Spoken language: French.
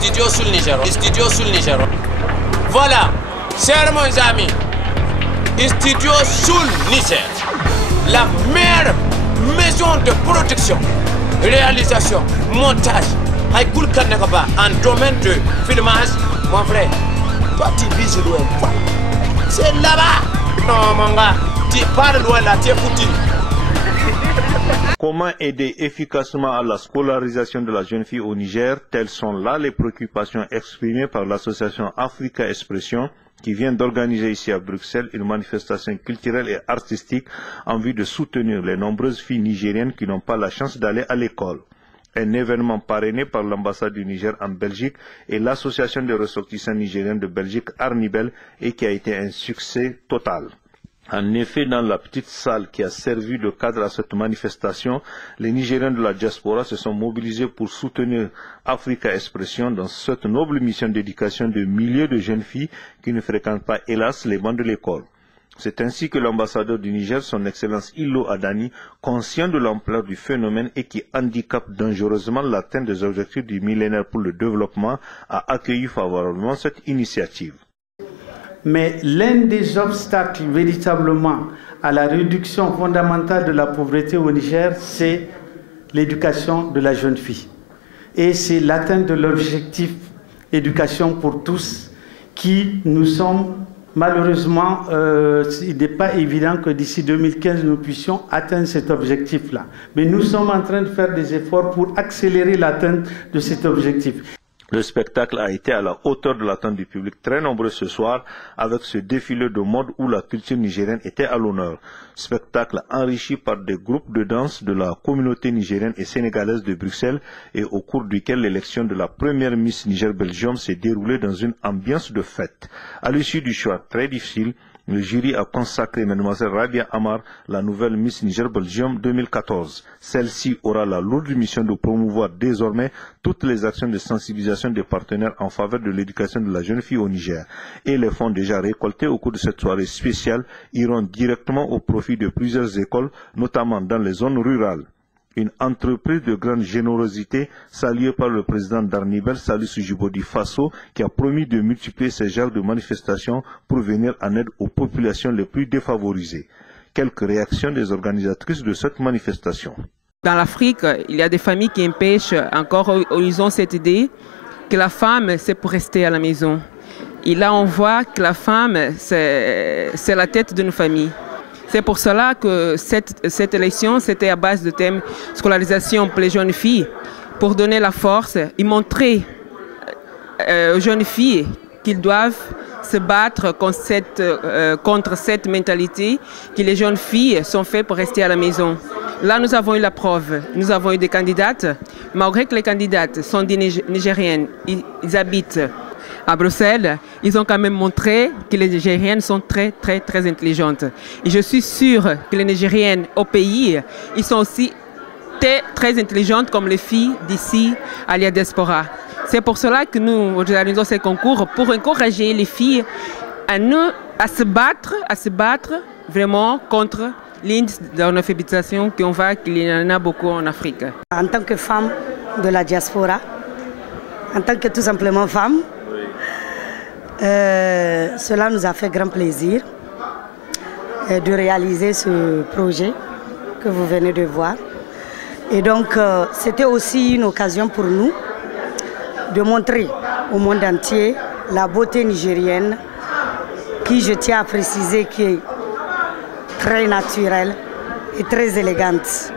Studio sul Niger. Studio sul Niger. Voilà, chers mes amis, Studio sul Niger, la meilleure maison de production, réalisation, montage, en domaine de filmage, mon frère. Toi tu vises loin, c'est là-bas. Non mon gars, tu parles loin là, tu es foutu. Comment aider efficacement à la scolarisation de la jeune fille au Niger? Telles sont là les préoccupations exprimées par l'association Africa Expression qui vient d'organiser ici à Bruxelles une manifestation culturelle et artistique en vue de soutenir les nombreuses filles nigériennes qui n'ont pas la chance d'aller à l'école. Un événement parrainé par l'ambassade du Niger en Belgique et l'association des ressortissants nigériens de Belgique Arnibel et qui a été un succès total. En effet, dans la petite salle qui a servi de cadre à cette manifestation, les Nigériens de la diaspora se sont mobilisés pour soutenir Africa Expression dans cette noble mission d'éducation de milliers de jeunes filles qui ne fréquentent pas, hélas, les bancs de l'école. C'est ainsi que l'ambassadeur du Niger, son Excellence Illo Adani, conscient de l'ampleur du phénomène et qui handicape dangereusement l'atteinte des objectifs du millénaire pour le développement, a accueilli favorablement cette initiative. Mais l'un des obstacles véritablement à la réduction fondamentale de la pauvreté au Niger, c'est l'éducation de la jeune fille. Et c'est l'atteinte de l'objectif éducation pour tous qui nous sommes malheureusement, il n'est pas évident que d'ici 2015 nous puissions atteindre cet objectif-là. Mais nous sommes en train de faire des efforts pour accélérer l'atteinte de cet objectif. Le spectacle a été à la hauteur de l'attente du public, très nombreux ce soir, avec ce défilé de mode où la culture nigérienne était à l'honneur. Spectacle enrichi par des groupes de danse de la communauté nigérienne et sénégalaise de Bruxelles et au cours duquel l'élection de la première Miss Niger-Belgium s'est déroulée dans une ambiance de fête. À l'issue du choix très difficile, le jury a consacré Mlle Rabia Amar, la nouvelle Miss Niger-Belgium 2014. Celle-ci aura la lourde mission de promouvoir désormais toutes les actions de sensibilisation des partenaires en faveur de l'éducation de la jeune fille au Niger. Et les fonds déjà récoltés au cours de cette soirée spéciale iront directement au profit de plusieurs écoles, notamment dans les zones rurales. Une entreprise de grande générosité saluée par le président d'Arnibel, Salisu Djibodi Faso, qui a promis de multiplier ces genres de manifestations pour venir en aide aux populations les plus défavorisées. Quelques réactions des organisatrices de cette manifestation. Dans l'Afrique, il y a des familles qui empêchent encore, ils ont cette idée que la femme, c'est pour rester à la maison. Et là, on voit que la femme, c'est la tête d'une famille. C'est pour cela que cette élection, c'était à base de thème scolarisation pour les jeunes filles, pour donner la force et montrer aux jeunes filles qu'ils doivent se battre contre cette mentalité que les jeunes filles sont faites pour rester à la maison. Là, nous avons eu la preuve. Nous avons eu des candidates, malgré que les candidates sont des Nigériennes, ils habitent à Bruxelles, ils ont quand même montré que les Nigériennes sont très intelligentes. Et je suis sûre que les Nigériennes au pays, ils sont aussi très intelligentes comme les filles d'ici à la diaspora. C'est pour cela que nous organisons ces concours pour encourager les filles à se battre vraiment contre l'indice d'analphabétisation qu'on voit qu'il y en a beaucoup en Afrique. En tant que femme de la diaspora, en tant que tout simplement femme, cela nous a fait grand plaisir de réaliser ce projet que vous venez de voir. Et donc, c'était aussi une occasion pour nous de montrer au monde entier la beauté nigérienne qui, je tiens à préciser, qui est très naturelle et très élégante.